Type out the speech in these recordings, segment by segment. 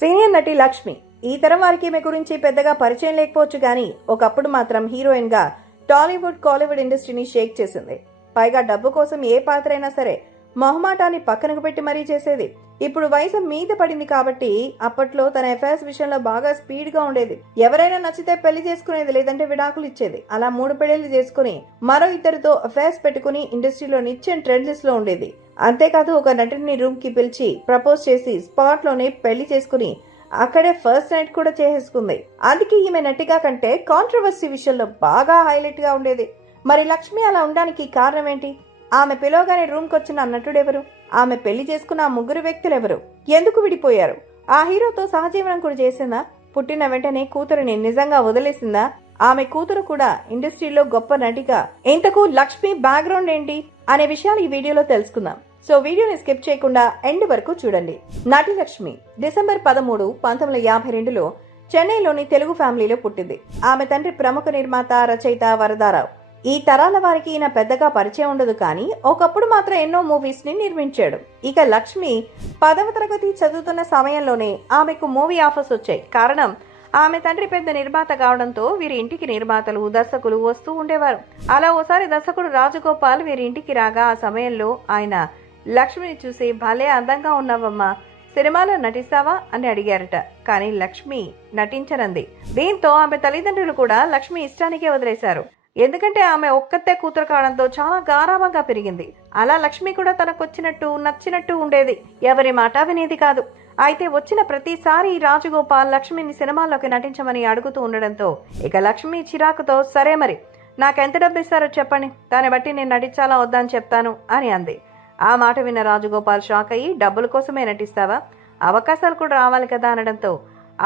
Senior నటి లక్ష్మి ఈ తరం వారికి ఈమె గురించి పెద్దగా పరిచయం లేకపోవచ్చు కానీ ఒకప్పుడు మాత్రం హీరోయిన్ గా టాలీవుడ్ కాలీవుడ్ ఇండస్ట్రీని షేక్ చేసింది. పైగా డబ్బు కోసం ఏ పాత్ర అయినా సరే మొహమాటాన్ని పక్కనకు పెట్టి మరీ చేసేది. ఇప్పుడు వయసు మీద పడింది కాబట్టి అప్పట్లో తన అఫైర్స్ విషయంలో బాగా స్పీడ్ గా ఉండేది. ఎవరైనా నచ్చితే పెళ్లి చేసుకునేది, లేదంటే విడాకులు ఇచ్చేది. అలా 3 పెళ్లిళ్లు చేసుకుని మరో ఇద్దరితో అఫైర్స్ పెట్టుకుని ఇండస్ట్రీలో నిత్యం ట్రెండ్స్ లో ఉండేది. అంతేకాదు ఒక నటిని రూమ్ కి పిలిచి ప్రపోజ్ చేసి స్పాట్ లోనే పెళ్లి చేసుకుని అక్కడే ఫస్ట్ నైట్ కూడా చేసేసుకుంది. అందుకే ఈమె నటిగా కంటే కాంట్రవర్సీ విషయంలో బాగా హైలైట్ గా ఉండేది. మరి లక్ష్మి అలా ఉండడానికి కారణం ఏంటి? ఆమె పిలవగానే రూమ్ కొచ్చిన నటుడెవరు? ఆమె పెళ్లి చేసుకున్న ఆ 3 వ్యక్తులెవరు? ఎందుకు విడిపోయారు? ఆ హీరోతో సహజీవనం కూడా చేసిందా? పుట్టిన వెంటనే కూతురుని నిజంగా వదిలేసిందా? ఆమె కూతురు కూడా ఇండస్ట్రీలో గొప్ప నటిగా. ఇంతకు లక్ష్మి బ్యాక్గ్రౌండ్ ఏంటి అనే విషయాలు ఈ వీడియోలో తెలుసుకుందాం. సో వీడియోని స్కిప్ చేయకుండా ఎండ్ వరకు చూడండి. నటి లక్ష్మి డిసెంబర్ 13, 1952లో చెన్నైలోని తెలుగు ఫ్యామిలీలో పుట్టింది. ఆమె తండ్రి ప్రముఖ నిర్మాత, రచయిత వరదారావు. ఈ తరాల వారికి ఈయన పెద్దగా పరిచయం ఉండదు, కానీ ఒకప్పుడు మాత్రం ఎన్నో మూవీస్ ని నిర్మించాడు. ఇక లక్ష్మి 10వ తరగతి చదువుతున్న సమయంలోనే ఆమెకు మూవీ ఆఫర్స్ వచ్చాయి. కారణం, ఆమె తండ్రి పెద్ద నిర్మాత కావడంతో వీరి ఇంటికి నిర్మాతలు, దర్శకులు వస్తూ ఉండేవారు. అలా ఓసారి దర్శకుడు రాజగోపాల్ వీరి ఇంటికి రాగా ఆ సమయంలో ఆయన లక్ష్మిని చూసి, భలే అందంగా ఉన్నావమ్మా, సినిమాలో నటిస్తావా అని అడిగారట. కానీ లక్ష్మి నటించనంది. దీంతో ఆమె తల్లిదండ్రులు కూడా లక్ష్మి ఇష్టానికే వదిలేశారు. ఎందుకంటే ఆమె ఒక్కతే కూతురు కావడంతో చాలా గారాబంగా పెరిగింది. అలా లక్ష్మి కూడా తనకొచ్చినట్టు నచ్చినట్టు ఉండేది. ఎవరి మాట వినేది కాదు. అయితే వచ్చిన ప్రతిసారి రాజగోపాల్ లక్ష్మిని సినిమాల్లోకి నటించమని అడుగుతూ ఉండడంతో ఇక లక్ష్మి చిరాకుతో, సరే మరి నాకెంత డబ్బు ఇస్తారో చెప్పండి, దాన్ని బట్టి నేను నటించాలా వద్దా అని చెప్తాను అని అంది. ఆ మాట విన్న రాజగోపాల్ షాక్ అయ్యి, డబ్బుల కోసమే నటిస్తావా, అవకాశాలు కూడా రావాలి కదా అనడంతో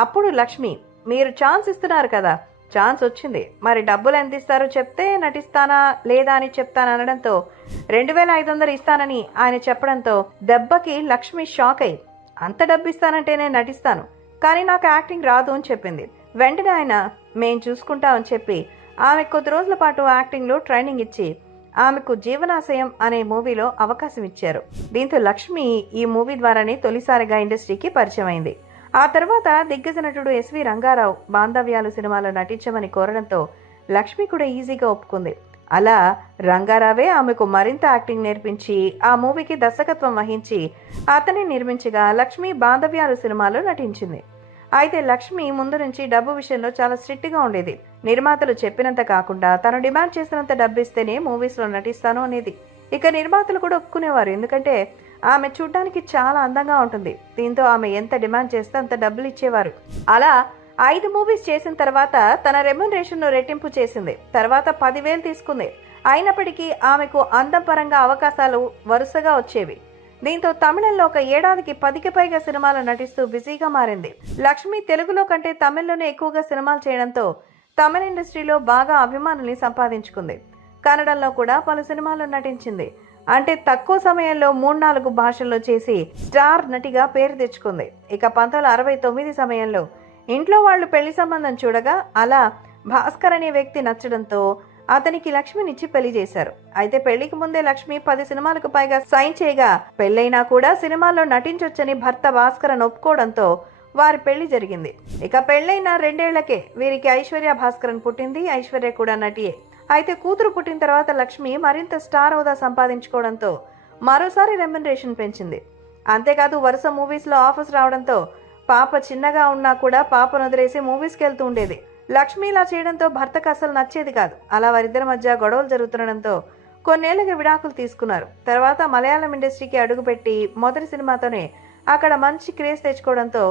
అప్పుడు లక్ష్మి, మీరు ఛాన్స్ ఇస్తున్నారు కదా, ఛాన్స్ వచ్చింది, మరి డబ్బులు ఎంత ఇస్తారో చెప్తే నటిస్తానా లేదా అని చెప్తాను అనడంతో 2500 ఇస్తానని ఆయన చెప్పడంతో దెబ్బకి లక్ష్మి షాక్ అయ్యి, అంత డబ్బు ఇస్తానంటే నేను నటిస్తాను, కానీ నాకు యాక్టింగ్ రాదు అని చెప్పింది. వెంటనే ఆయన, మేం చూసుకుంటామని చెప్పి ఆమె కొద్ది రోజుల పాటు యాక్టింగ్లో ట్రైనింగ్ ఇచ్చి ఆమెకు జీవనాశయం అనే మూవీలో అవకాశం ఇచ్చారు. దీంతో లక్ష్మి ఈ మూవీ ద్వారానే తొలిసారిగా ఇండస్ట్రీకి పరిచయం అయింది. ఆ తర్వాత దిగ్గజ నటుడు ఎస్వి రంగారావు బాంధవ్యాలు సినిమాలో నటించమని కోరడంతో లక్ష్మి కూడా ఈజీగా ఒప్పుకుంది. అలా రంగారావే ఆమెకు మరింత యాక్టింగ్ నేర్పించి ఆ మూవీకి దర్శకత్వం వహించి అతన్ని నిర్మించగా లక్ష్మి బాంధవ్యాలు సినిమాలో నటించింది. అయితే లక్ష్మి ముందు నుంచి డబ్బు విషయంలో చాలా స్ట్రిక్ట్గా ఉండేది. నిర్మాతలు చెప్పినంత కాకుండా తను డిమాండ్ చేసినంత డబ్బు ఇస్తేనే మూవీస్లో నటిస్తాను అనేది. ఇక నిర్మాతలు కూడా ఒప్పుకునేవారు, ఎందుకంటే ఆమె చూడ్డానికి చాలా అందంగా ఉంటుంది. దీంతో ఆమె ఎంత డిమాండ్ చేస్తే అంత డబ్బులు ఇచ్చేవారు. అలా 5 మూవీస్ చేసిన తర్వాత తన రెమ్యునరేషన్ను రెట్టింపు చేసింది. తర్వాత 10,000 తీసుకుంది. అయినప్పటికీ ఆమెకు అందం పరంగా అవకాశాలు వరుసగా వచ్చేవి. దీంతో తమిళంలో ఒక ఏడాదికి 10కి పైగా సినిమాలు నటిస్తూ బిజీగా మారింది. లక్ష్మి తెలుగులో కంటే తమిళ్లోనే ఎక్కువగా సినిమాలు చేయడంతో తమిళ ఇండస్ట్రీలో బాగా అభిమానుల్ని సంపాదించుకుంది. కన్నడంలో కూడా పలు సినిమాల్లో నటించింది. అంటే తక్కువ సమయంలో 3-4 భాషల్లో చేసి స్టార్ నటిగా పేరు తెచ్చుకుంది. ఇక 1969 సమయంలో ఇంట్లో వాళ్ళు పెళ్లి సంబంధం చూడగా అలా భాస్కర్ అనే వ్యక్తి నచ్చడంతో అతనికి లక్ష్మినిచ్చి పెళ్లి చేశారు. అయితే పెళ్లికి ముందే లక్ష్మి 10 సినిమాలకు పైగా సైన్ చేయగా పెళ్లైనా కూడా సినిమాల్లో నటించొచ్చని భర్త భాస్కర్ ఒప్పుకోవడంతో వారి పెళ్లి జరిగింది. ఇక పెళ్లైన 2 ఏళ్లకే వీరికి ఐశ్వర్య భాస్కరన్ పుట్టింది. ఐశ్వర్య కూడా నటియే. అయితే కూతురు పుట్టిన తర్వాత లక్ష్మి మరింత స్టార్ హోదా సంపాదించుకోవడంతో మరోసారి రెమ్యునరేషన్ పెంచింది. అంతేకాదు వరుస మూవీస్లో ఆఫర్స్ రావడంతో పాప చిన్నగా ఉన్నా కూడా పాపను వదిలేసి మూవీస్కి వెళ్తూ ఉండేది. లక్ష్మి ఇలా చేయడంతో భర్తకు అసలు నచ్చేది కాదు. అలా వారిద్దరి మధ్య గొడవలు జరుగుతుండడంతో కొన్నేళ్లుగా విడాకులు తీసుకున్నారు. తర్వాత మలయాళం ఇండస్ట్రీకి అడుగుపెట్టి మొదటి సినిమాతోనే అక్కడ మంచి క్రేజ్ తెచ్చుకోవడంతో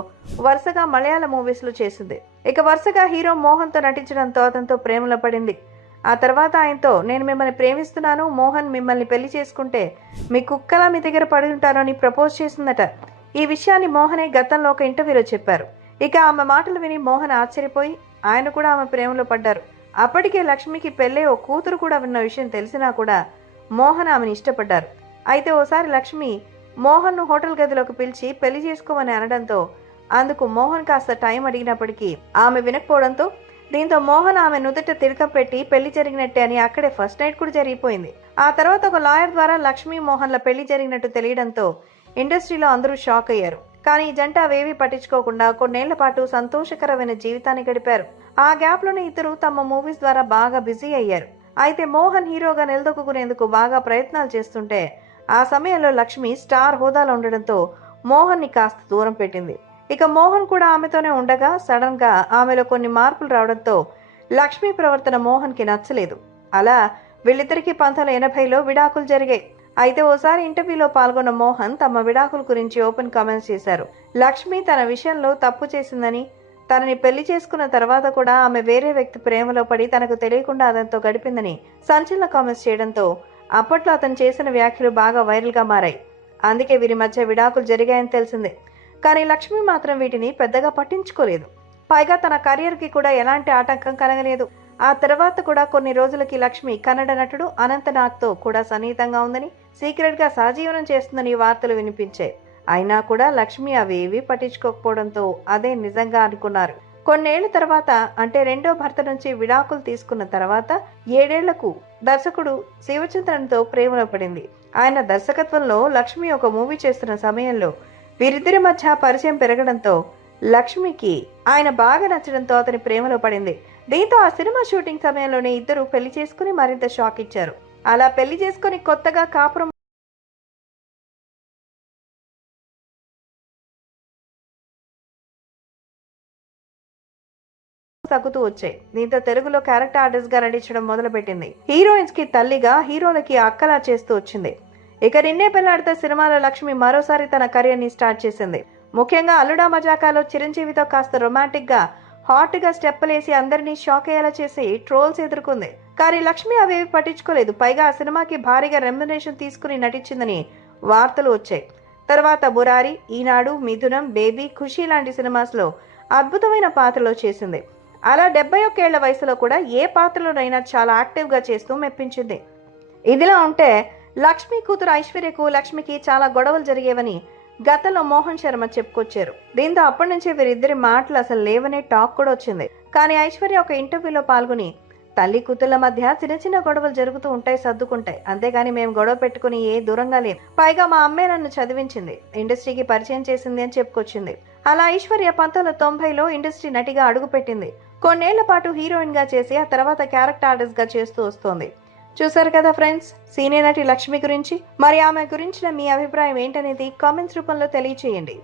వరుసగా మలయాళ మూవీస్లో చేసింది. ఇక వరుసగా హీరో మోహన్తో నటించడంతో అతనితో ప్రేమలో పడింది. ఆ తర్వాత ఆయనతో, నేను మిమ్మల్ని ప్రేమిస్తున్నాను, మోహన్ మిమ్మల్ని పెళ్లి చేసుకుంటే మీ కుక్కలా మీ దగ్గర పడి ఉంటారని ప్రపోజ్ చేసిందట. ఈ విషయాన్ని మోహనే గతంలో ఒక ఇంటర్వ్యూలో చెప్పారు. ఇక ఆమె మాటలు విని మోహన్ ఆశ్చర్యపోయి ఆయన కూడా ఆమె ప్రేమలో పడ్డారు. అప్పటికే లక్ష్మికి పెళ్ళే ఓ కూతురు కూడా ఉన్న విషయం తెలిసినా కూడా మోహన్ ఆమెను ఇష్టపడ్డారు. అయితే ఓసారి లక్ష్మి మోహన్ను హోటల్ గదిలోకి పిలిచి పెళ్లి చేసుకోమని అనడంతో అందుకు మోహన్ కాస్త టైం అడిగినప్పటికీ ఆమె వినకపోవడంతో దీంతో మోహన్ ఆమె నుదుట తిరక పెట్టి పెళ్లి జరిగినట్టే అని అక్కడే ఫస్ట్ నైట్ కూడా జరిగిపోయింది. ఆ తర్వాత ఒక లాయర్ ద్వారా లక్ష్మీ మోహన్ల పెళ్లి జరిగినట్టు తెలియడంతో ఇండస్ట్రీలో అందరూ షాక్ అయ్యారు. కానీ ఈ జంట అవేవీ పట్టించుకోకుండా కొన్నేళ్ల పాటు సంతోషకరమైన జీవితాన్ని గడిపారు. ఆ గ్యాప్ లోనే ఇద్దరు తమ మూవీస్ ద్వారా బాగా బిజీ అయ్యారు. అయితే మోహన్ హీరోగా నిలదొక్కునేందుకు బాగా ప్రయత్నాలు చేస్తుంటే ఆ సమయంలో లక్ష్మి స్టార్ హోదాలో ఉండడంతో మోహన్ ని కాస్త దూరం పెట్టింది. ఇక మోహన్ కూడా ఆమెతోనే ఉండగా సడన్ గా ఆమెలో కొన్ని మార్పులు రావడంతో లక్ష్మి ప్రవర్తన మోహన్ కి నచ్చలేదు. అలా వీళ్ళిద్దరికి 1980లో విడాకులు జరిగాయి. అయితే ఓసారి ఇంటర్వ్యూలో పాల్గొన్న మోహన్ తమ విడాకుల గురించి ఓపెన్ కామెంట్స్ చేశారు. లక్ష్మి తన విషయంలో తప్పు చేసిందని, తనని పెళ్లి చేసుకున్న తర్వాత కూడా ఆమె వేరే వ్యక్తి ప్రేమలో పడి తనకు తెలియకుండా అతనితో గడిపిందని సంచలన కామెంట్స్ చేయడంతో అప్పట్లో అతను చేసిన వ్యాఖ్యలు బాగా వైరల్ గా మారాయి. అందుకే వీరి మధ్య విడాకులు జరిగాయని తెలిసిందే. కానీ లక్ష్మి మాత్రం వీటిని పెద్దగా పట్టించుకోలేదు. పైగా తన కెరియర్ కి కూడా ఎలాంటి ఆటంకం కలగలేదు. ఆ తర్వాత కూడా కొన్ని రోజులకి లక్ష్మి కన్నడ నటుడు అనంత నాగ్ తో కూడా సన్నిహితంగా ఉందని, సీక్రెట్ గా సహజీవనం చేస్తుందని వార్తలు వినిపించాయి. అయినా కూడా లక్ష్మి అవేవీ పట్టించుకోకపోవడంతో అదే నిజంగా అనుకున్నారు. కొన్నేళ్ల తర్వాత, అంటే రెండో భర్త నుంచి విడాకులు తీసుకున్న తర్వాత 7 ఏళ్లకు దర్శకుడు శివచంద్రన్తో ప్రేమలో పడింది. ఆయన దర్శకత్వంలో లక్ష్మి ఒక మూవీ చేస్తున్న సమయంలో వీరిద్దరి మధ్య పరిచయం పెరగడంతో లక్ష్మికి ఆయన బాగా నచ్చడంతో అతని ప్రేమలో పడింది. దీంతో ఆ సినిమా షూటింగ్ సమయంలోనే ఇద్దరు పెళ్లి చేసుకుని మరింత షాక్ ఇచ్చారు. అలా పెళ్లి చేసుకుని కొత్తగా కాపురం తగ్గుతూ వచ్చాయి. దీంతో తెలుగులో క్యారెక్టర్ ఆర్టిస్ట్ గా నటించడం మొదలుపెట్టింది. హీరోయిన్స్ కి తల్లిగా, హీరోలకి అక్కలా చేస్తూ వచ్చింది. ఇక నిన్నే పెళ్లాడితే సినిమాలో లక్ష్మి మరోసారి తన కెరీర్ ని స్టార్ట్ చేసింది. ముఖ్యంగా అల్లుడా మజాకాలో చిరంజీవితో కాస్త రొమాంటిక్ గా, హాట్ గా స్టెప్పులేసి అందరినీ షాక్ అయ్యేలా చేసి ట్రోల్స్ ఎదుర్కొంది. కానీ లక్ష్మి అవేవి పట్టించుకోలేదు. పైగా ఆ సినిమాకి భారీగా రెమ్యునరేషన్ తీసుకుని నటించిందని వార్తలు వచ్చాయి. తర్వాత మురారి, ఈనాడు, మిథునం, బేబీ, ఖుషి లాంటి సినిమాస్ లో అద్భుతమైన పాత్రలో చేసింది. అలా 71 ఏళ్ల వయసులో కూడా ఏ పాత్రలోనైనా చాలా యాక్టివ్ గా చేస్తూ మెప్పించింది. ఇదిలా ఉంటే లక్ష్మి కూతురు ఐశ్వర్యకు లక్ష్మికి చాలా గొడవలు జరిగేవని గతంలో మోహన్ శర్మ చెప్పుకొచ్చారు. దీంతో అప్పటి నుంచి వీరిద్దరి మాటలు అసలు లేవనే టాక్ కూడా వచ్చింది. కానీ ఐశ్వర్య ఒక ఇంటర్వ్యూలో పాల్గొని తల్లి కూతుళ్ల మధ్య చిన్న చిన్న గొడవలు జరుగుతూ ఉంటాయి, సర్దుకుంటాయి, అంతేగాని మేము గొడవ పెట్టుకుని ఏ దూరంగా లేం. పైగా మా అమ్మే నన్ను చదివించింది, ఇండస్ట్రీకి పరిచయం చేసింది అని చెప్పుకొచ్చింది. అలా ఐశ్వర్య 1990లో ఇండస్ట్రీ నటిగా అడుగుపెట్టింది. కొన్నేళ్ల పాటు హీరోయిన్ గా చేసి ఆ తర్వాత క్యారెక్టర్ ఆర్టిస్ట్ గా చేస్తూ వస్తోంది. చూసారు కదా ఫ్రెండ్స్, సీనియర్ నటి లక్ష్మి గురించి. మరి ఆమె గురించిన మీ అభిప్రాయం ఏంటనేది కామెంట్స్ రూపంలో తెలియచేయండి.